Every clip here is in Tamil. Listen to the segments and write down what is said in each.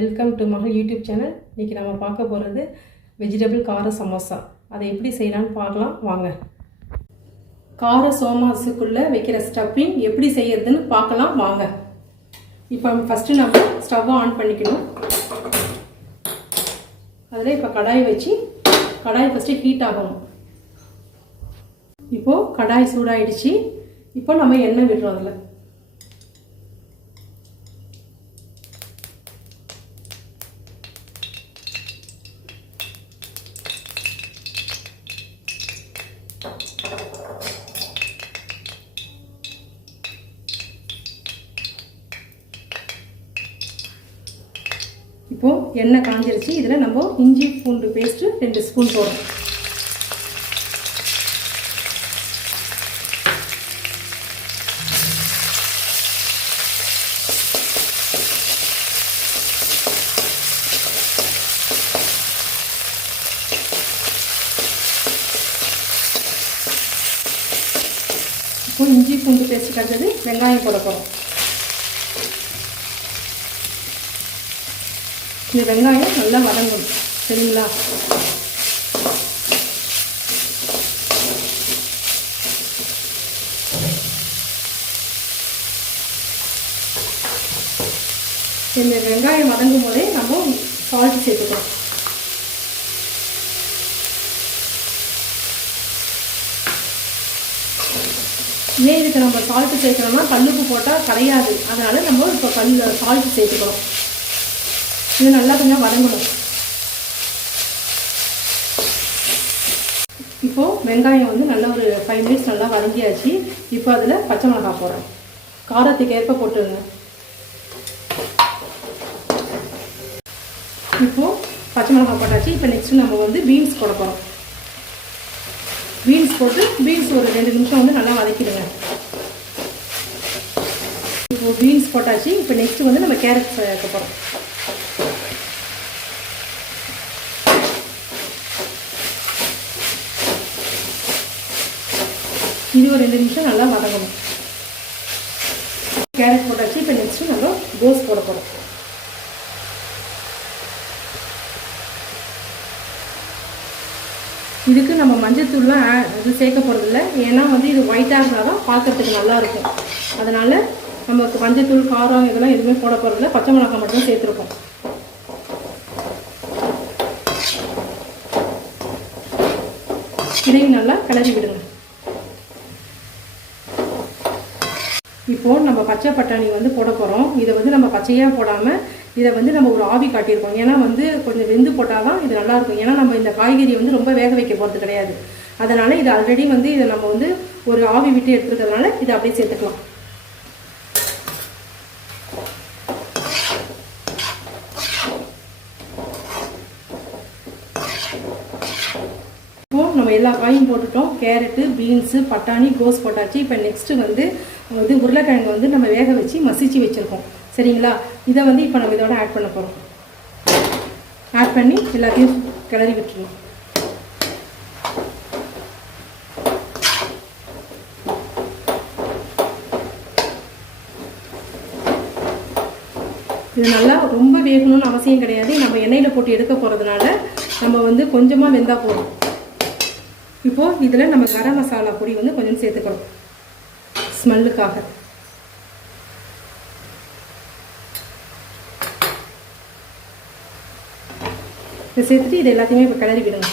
வெல்கம் டு மகள் யூடியூப் சேனல். இன்றைக்கி நம்ம பார்க்க போகிறது வெஜிடபிள் கார சமோசா. அதை எப்படி செய்யலான்னு பார்க்கலாம் வாங்க. கார சமோசாக்குள்ளே வைக்கிற ஸ்டஃபிங் எப்படி செய்யறதுன்னு பார்க்கலாம் வாங்க. இப்போ ஃபஸ்ட்டு நம்ம ஸ்டவ்வை ஆன் பண்ணிக்கணும். அதில் இப்போ கடாய் வச்சு கடாய் ஃபஸ்ட்டு ஹீட் ஆகணும். இப்போது கடாய் சூடாயிடுச்சு. இப்போ நம்ம எண்ணெய் விடுறோம். அதில் இப்போது எண்ணெய் காஞ்சிருச்சு. இதில் நம்ம இஞ்சி பூண்டு பேஸ்ட்டு 2 ஸ்பூன் போடுறோம். இப்போ இஞ்சி பூண்டு பேஸ்ட் கட்டது வெங்காயம் போட போகிறோம். இந்த வெங்காயம் நல்லா வதங்கணும், சரிங்களா? இந்த வெங்காயம் வதங்கும் போதே நம்ம சால்ட் சேர்த்துக்கிறோம். ஏன் இதுக்கு நம்ம சால்ட்டு சேர்க்கணும்னா கல்லுப்பு போட்டால் கரையாது, அதனால் நம்ம இப்போ சால்ட்டு சேர்த்துக்கிறோம். இது நல்லா கொஞ்சம் வதங்கணும். இப்போது வெங்காயம் வந்து நல்லா ஒரு 5 மினிட்ஸ் நல்லா வதங்கியாச்சு. இப்போ அதில் பச்சை மிளகாய் போடுறேன். காரத்துக்கு ஏற்ப போட்டுருங்க. இப்போது பச்சை மிளகாய் போட்டாச்சு. இப்போ நெக்ஸ்ட்டு நம்ம வந்து பீன்ஸ் போட போகிறோம். பீன்ஸ் போட்டு பீன்ஸ் ஒரு 2 நிமிஷம் வந்து நல்லா வதக்கிடுங்க. இப்போது பீன்ஸ் போட்டாச்சு. இப்போ நெக்ஸ்ட்டு வந்து நம்ம கேரட் சேர்க்க போகிறோம். இது ஒரு 2 நிமிஷம் நல்லா வதங்கணும். கேரட் போட்டாச்சு. இப்போ நெக்ஸ்ட்டு நம்ம கோஸ் போட போகிறோம். இதுக்கு நம்ம மஞ்சத்தூள்லாம் இது சேர்க்க போகிறதில்ல. ஏன்னா வந்து இது ஒயிட்டாக இருந்தால் தான் பார்க்கறதுக்கு நல்லாயிருக்கும். அதனால் நமக்கு மஞ்சத்தூள் காரம் இதெல்லாம் எதுவுமே போட போகிறதில்ல. பச்சை மிளகாய் மட்டும் சேர்த்துருக்கோம். இதையும் நல்லா கிளறி விடுங்க. இப்போது நம்ம பச்சை பட்டாணி வந்து போட போகிறோம். இதை வந்து நம்ம பச்சையாக போடாமல் இதை வந்து நம்ம ஒரு ஆவி காட்டியிருக்கோம். ஏன்னா வந்து கொஞ்சம் வெந்து போட்டால் தான் இது நல்லாயிருக்கும். ஏன்னா நம்ம இந்த காய்கறியை வந்து ரொம்ப வேக வைக்க போகிறது கிடையாது. அதனால் இது ஆல்ரெடி வந்து இதை நம்ம வந்து ஒரு ஆவி விட்டு எடுத்துக்கிறதுனால இதை அப்படியே சேர்த்துக்கலாம். இப்போது நம்ம எல்லா காயும் போட்டுட்டோம். கேரட்டு, பீன்ஸு, பட்டாணி, கோஸ் போட்டாச்சு. இப்போ நெக்ஸ்ட்டு வந்து உருளைக்கிழங்கு வந்து நம்ம வேக வச்சு மசிச்சு வச்சுருக்கோம், சரிங்களா? இதை வந்து இப்போ நம்ம இதோட ஆட் பண்ண போகிறோம். ஆட் பண்ணி எல்லாத்தையும் கிளறி விட்டுருவோம். இது நல்லா ரொம்ப வேகணும்னு அவசியம் கிடையாது. நம்ம எண்ணெயில் போட்டு எடுக்க போகிறதுனால நம்ம வந்து கொஞ்சமாக வெந்தால் போதும். இப்போது இதில் நம்ம கரம் மசாலா பொடி வந்து கொஞ்சம் சேர்த்துக்கிறோம் ஸ்மெல்லுக்காக. இதை சேர்த்துட்டு இது எல்லாத்தையுமே இப்போ கிளறி விடுங்க.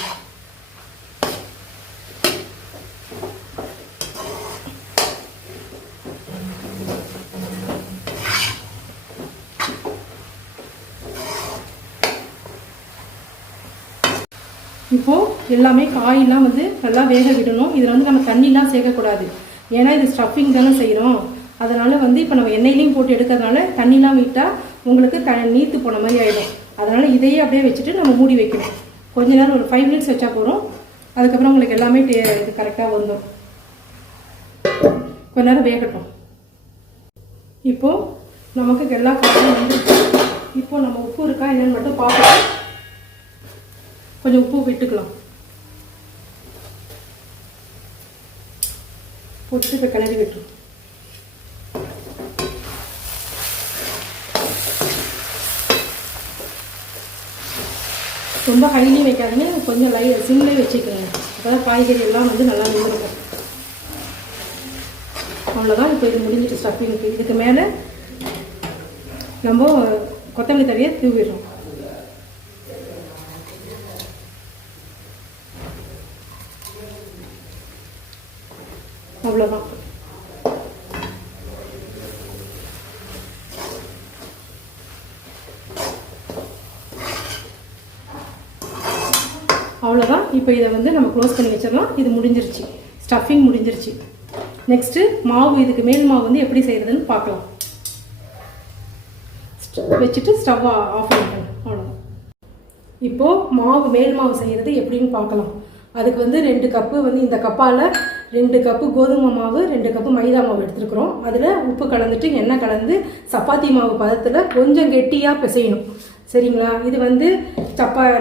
இப்போது எல்லாமே காயெல்லாம் வந்து நல்லா வேக விடணும். இதில் வந்து நம்ம தண்ணிலாம் சேர்க்கக்கூடாது. ஏன்னா இது ஸ்டஃபிங் தானே செய்கிறோம். அதனால் வந்து இப்போ நம்ம எண்ணெயிலையும் போட்டு எடுக்கிறதுனால தண்ணிலாம் விட்டால் உங்களுக்கு நீத்து போன மாதிரி ஆகிடும். அதனால் இதையே அப்படியே வச்சுட்டு நம்ம மூடி வைக்கணும். கொஞ்ச நேரம் ஒரு 5 மினிட்ஸ் வச்சா போகிறோம். அதுக்கப்புறம் உங்களுக்கு எல்லாமே இது கரெக்டாக வந்துடும். கொஞ்ச நேரம் வேகட்டும். இப்போது நமக்கு எல்லா காயும் வந்து இப்போது நம்ம உப்பு இருக்கா என்னென்னு மட்டும் பார்க்கலாம். கொஞ்சம் உப்பு விட்டுக்கலாம். போட்டு இப்போ கிளறி விட்டுரும். ரொம்ப ஹைலையும் வைக்காதீங்க, கொஞ்சம் சிம்லேயே வச்சுக்கோங்க. அப்போ தான் காய்கறி எல்லாம் வந்து நல்லா இருக்கும். அவ்வளோதான். இப்போ இது முடிஞ்சிட்டு ஸ்டஃபிங்க்கு. இதுக்கு மேலே நம்ம கொத்தமல்லி தழையை தூவிடுறோம். அவ்வளோதான். அவ்வளோதான். இப்போ இதை வந்து நம்ம க்ளோஸ் பண்ணி வச்சிடலாம். இது முடிஞ்சிருச்சு, ஸ்டஃபிங் முடிஞ்சிருச்சு. நெக்ஸ்ட்டு மாவு, இதுக்கு மேல் மாவு வந்து எப்படி செய்கிறதுன்னு பார்க்கலாம். வச்சுட்டு ஸ்டவ் ஆஃப் பண்ணிக்கணும். அவ்வளோதான். இப்போது மாவு, மேல் மாவு செய்கிறது எப்படின்னு பார்க்கலாம். அதுக்கு வந்து 2 கப்பு வந்து இந்த கப்பால் 2 கப்பு கோதுமை மாவு, 2 கப்பு மைதா மாவு எடுத்துருக்குறோம். அதில் உப்பு கலந்துட்டு எண்ணெய் கலந்து சப்பாத்தி மாவு பதத்தில் கொஞ்சம் கெட்டியாக பிசையணும். சரிங்களா? இது வந்து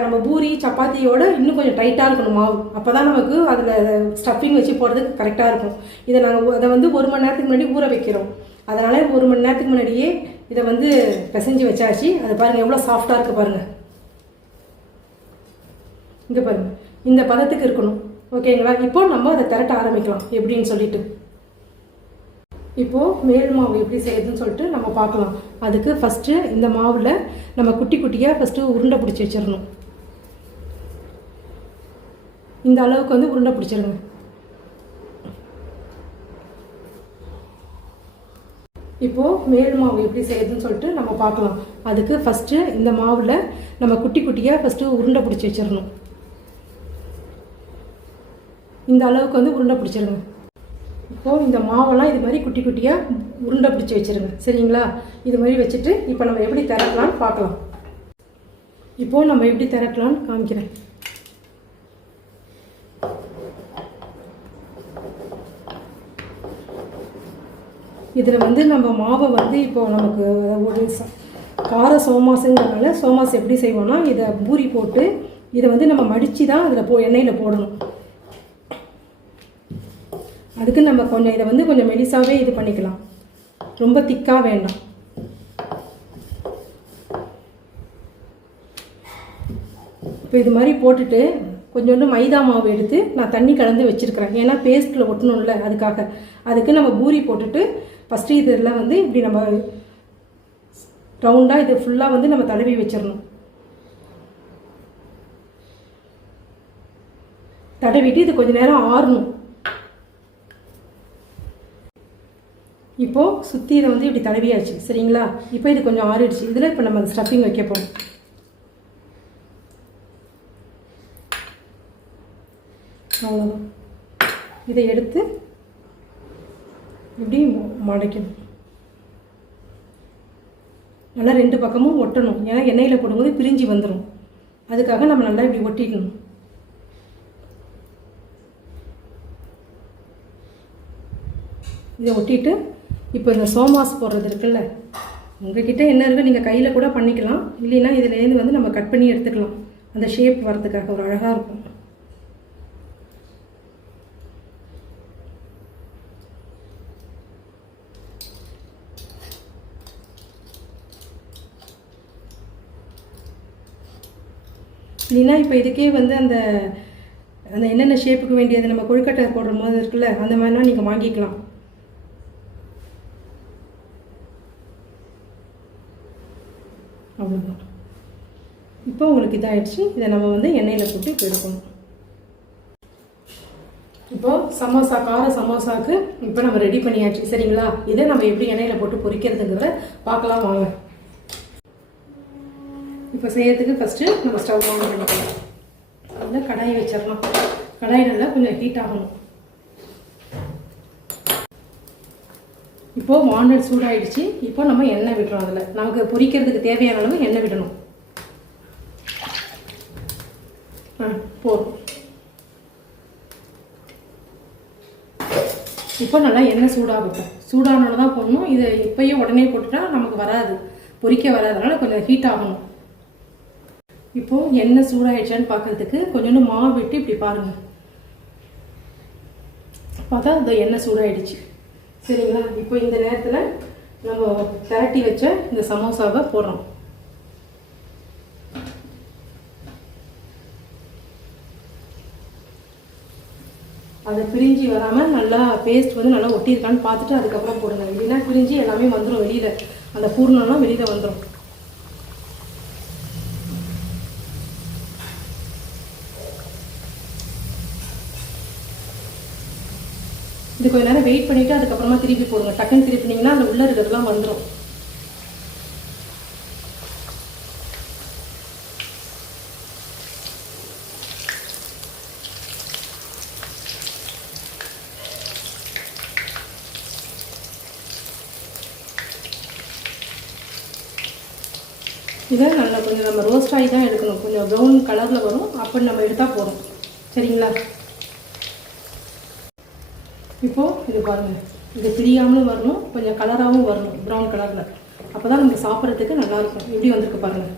நம்ம பூரி சப்பாத்தியோட இன்னும் கொஞ்சம் டைட்டாக இருக்கணும் மாவு. அப்போ தான் நமக்கு அதில் ஸ்டஃபிங் வச்சு போடுறதுக்கு கரெக்டாக இருக்கும். அதை வந்து 1 மணி நேரத்துக்கு முன்னாடி ஊற வைக்கிறோம். அதனால் 1 மணி நேரத்துக்கு முன்னாடியே இதை வந்து பிசைஞ்சு வச்சாச்சு. அது பாருங்கள் எவ்வளோ சாஃப்டாக இருக்குது பாருங்கள். இங்கே பாருங்கள், இந்த பதத்துக்கு இருக்கணும். ஓகேங்களா? இப்போ நம்ம அதை திரட்ட ஆரம்பிக்கலாம் எப்படின்னு சொல்லிட்டு. இப்போது மேல் மாவு எப்படி செய்யுதுன்னு சொல்லிட்டு நம்ம பார்க்கலாம். அதுக்கு ஃபஸ்ட்டு இந்த மாவில் நம்ம குட்டி குட்டியாக ஃபஸ்ட்டு உருண்டை பிடிச்சி வச்சிடணும். இந்த அளவுக்கு வந்து உருண்டை பிடிச்சிருங்க. இப்போது மேல் மாவு எப்படி செய்யுதுன்னு சொல்லிட்டு நம்ம பார்க்கலாம். அதுக்கு ஃபஸ்ட்டு இந்த மாவில் நம்ம குட்டி குட்டியாக ஃபஸ்ட்டு உருண்டை பிடிச்சி வச்சிடணும். இந்த அளவுக்கு வந்து உருண்டை பிடிச்சிருங்க. இப்போது இந்த மாவெல்லாம் இது மாதிரி குட்டி குட்டியாக உருண்டை பிடிச்சி வச்சுருங்க. சரிங்களா? இது மாதிரி வச்சுட்டு இப்போ நம்ம எப்படி திரட்டலான்னு பார்க்கலாம். இப்போது நம்ம எப்படி திரட்டலான்னு காமிக்கிறேன். இதில் வந்து நம்ம மாவை வந்து இப்போது நமக்கு ஒரு கார சோமாசுங்கிறதுனால சோமாஸ் எப்படி செய்வோம்னா, இதை பூரி போட்டு இதை வந்து நம்ம மடித்து தான் அதில் எண்ணெயில் போடணும். அதுக்கு நம்ம கொஞ்சம் இதை வந்து கொஞ்சம் மெலிசாவே இது பண்ணிக்கலாம், ரொம்ப திக்காக வேண்டாம். இப்போ இது மாதிரி போட்டுட்டு கொஞ்சோண்டு மைதா மாவு எடுத்து நான் தண்ணி கலந்து வச்சுருக்கிறேன். ஏன்னா பேஸ்ட்டில் ஒட்டணும்ல, அதுக்கு நம்ம பூரி போட்டுட்டு ஃபஸ்ட்டு இதெல்லாம் வந்து இப்படி நம்ம ரவுண்டாக இது ஃபுல்லாக வந்து நம்ம தடவி வச்சிடணும். தடவிட்டு இது கொஞ்சம் நேரம் ஆறணும். இப்போது சுற்றி இதை வந்து இப்படி தடவியாச்சு. சரிங்களா? இப்போ இது கொஞ்சம் ஆறிடுச்சு. இதில் இப்போ நம்ம ஸ்டஃபிங் வைக்க போகிறோம். அவ்வளோதான். இதை எடுத்து இப்படி மடைக்கணும். நல்லா 2 பக்கமும் ஒட்டணும். ஏன்னா எண்ணெயில் போடும்போது பிரிஞ்சு வந்துடும். அதுக்காக நம்ம நல்லா இப்படி ஒட்டிக்கணும். இதை ஒட்டிட்டு இப்போ இந்த சோமாஸ் போடுறது இருக்குல்ல, உங்கள்கிட்ட என்ன இருக்குது நீங்கள் கையில் கூட பண்ணிக்கலாம். இல்லைன்னா இதுலேருந்து வந்து நம்ம கட் பண்ணி எடுத்துக்கலாம். அந்த ஷேப் வரதுக்காக ஒரு அழகாக இருக்கும். இல்லைன்னா இப்போ இதுக்கே வந்து அந்த என்னென்ன ஷேப்புக்கு வேண்டியது நம்ம கொழுக்கட்டை போடுற மாதிரி இருக்குல்ல, அந்த மாதிரிலாம் நீங்கள் வாங்கிக்கலாம். அவ்வளோதான். இப்போ உங்களுக்கு இதாகிடுச்சு. இதை நம்ம வந்து எண்ணெயில் போட்டு இப்போ எடுக்கணும். இப்போது சமோசா, கார சமோசாவுக்கு இப்போ நம்ம ரெடி பண்ணியாச்சு. சரிங்களா? இதை நம்ம எப்படி எண்ணெயில் போட்டு பொரிக்கிறதுங்கிறத பார்க்கலாம் வாங்க. இப்போ செய்யறதுக்கு ஃபஸ்ட்டு நம்ம ஸ்டவ் ஆன் பண்ணிக்கலாம். அதில் கடாயை வச்சிடலாம். கடாய் நல்லா கொஞ்சம் ஹீட் ஆகணும். இப்போது வானல் சூடாகிடுச்சு. இப்போ நம்ம எண்ணெய் விடுறோம். அதில் நமக்கு பொரிக்கிறதுக்கு தேவையான அளவு எண்ணெய் விடணும். போதும். இப்போ நல்லா எண்ணெய் சூடாகட்டும். சூடானோட தான் போடணும். இதை இப்போயே உடனே போட்டுட்டா நமக்கு வராது, பொரிக்க வராதனால கொஞ்சம் ஹீட் ஆகணும். இப்போது எண்ணெய் சூடாகிடுச்சான்னு பார்க்குறதுக்கு கொஞ்சோண்டு மாவு விட்டு இப்படி பாருங்கள். பார்த்தா இந்த எண்ணெய் சூடாகிடுச்சு. சரிங்களா? இப்போ இந்த நேரத்தில் நம்ம திரட்டி வச்ச இந்த சமோசாவை போடுறோம். அது பிரிஞ்சு வராமல் நல்லா பேஸ்ட் வந்து நல்லா ஒட்டியிருக்கான்னு பார்த்துட்டு அதுக்கப்புறம் போடுங்க. இல்லைன்னா பிரிஞ்சு எல்லாமே வந்துடும் வெளியில், அந்த பூர்ணம்லாம் வெளியில் வந்துடும். இது கொஞ்சம் நேரம் வெயிட் பண்ணிவிட்டு அதுக்கப்புறமா திருப்பி போடுங்க. டக்குன்னு திருப்பினீங்கன்னா அந்த உள்ளே இருக்கிறதுலாம் வந்துடும். இதை நல்லா கொஞ்சம் நம்ம ரோஸ்ட் ஆகி தான் எடுக்கணும். கொஞ்சம் ப்ரௌன் கலரில் வரும், அப்படி நம்ம எடுத்தால் போதும். சரிங்களா? இப்போது இது பாருங்கள், இது பிரியாமலும் வரணும், கொஞ்சம் கலராகவும் வரணும், ப்ரௌன் கலரில். அப்போ தான் நமக்கு சாப்பிட்றதுக்கு நல்லாயிருக்கும். எப்படி வந்திருக்கு பாருங்கள்.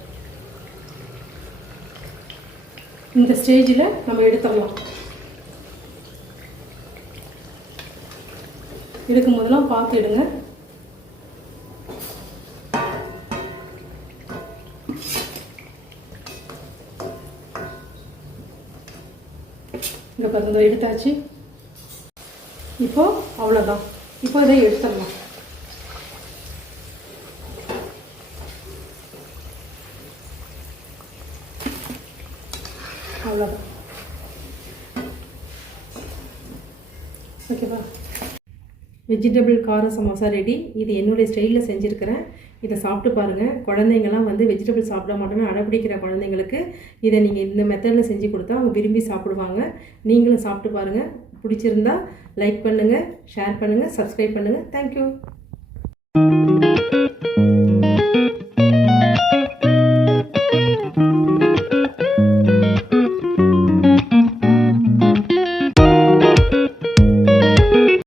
இந்த ஸ்டேஜில் நம்ம எடுத்துடலாம். எடுக்கும் போதெல்லாம் பார்த்து எடுங்க. இங்கே பாருங்கள், எடுத்தாச்சு. இப்போது அவ்வளோதான். இப்போ இதை எடுத்துடலாம். அவ்வளோதான். ஓகேவா? வெஜிடபிள் கார சமோசா ரெடி. இது என்னுடைய ஸ்டைலில் செஞ்சுருக்கிறேன். இதை சாப்பிட்டு பாருங்கள். குழந்தைங்கள்லாம் வந்து வெஜிடபிள் சாப்பிட மாட்டோம்னு அடப்பிடிக்கிற குழந்தைங்களுக்கு இதை நீங்கள் இந்த மெத்தடில் செஞ்சு கொடுத்தா அவங்க விரும்பி சாப்பிடுவாங்க. நீங்களும் சாப்பிட்டு பாருங்கள். பிடிச்சிருந்தா லைக் பண்ணுங்கள், ஷேர் பண்ணுங்கள், சப்ஸ்கிரைப் பண்ணுங்கள். தேங்க்யூ.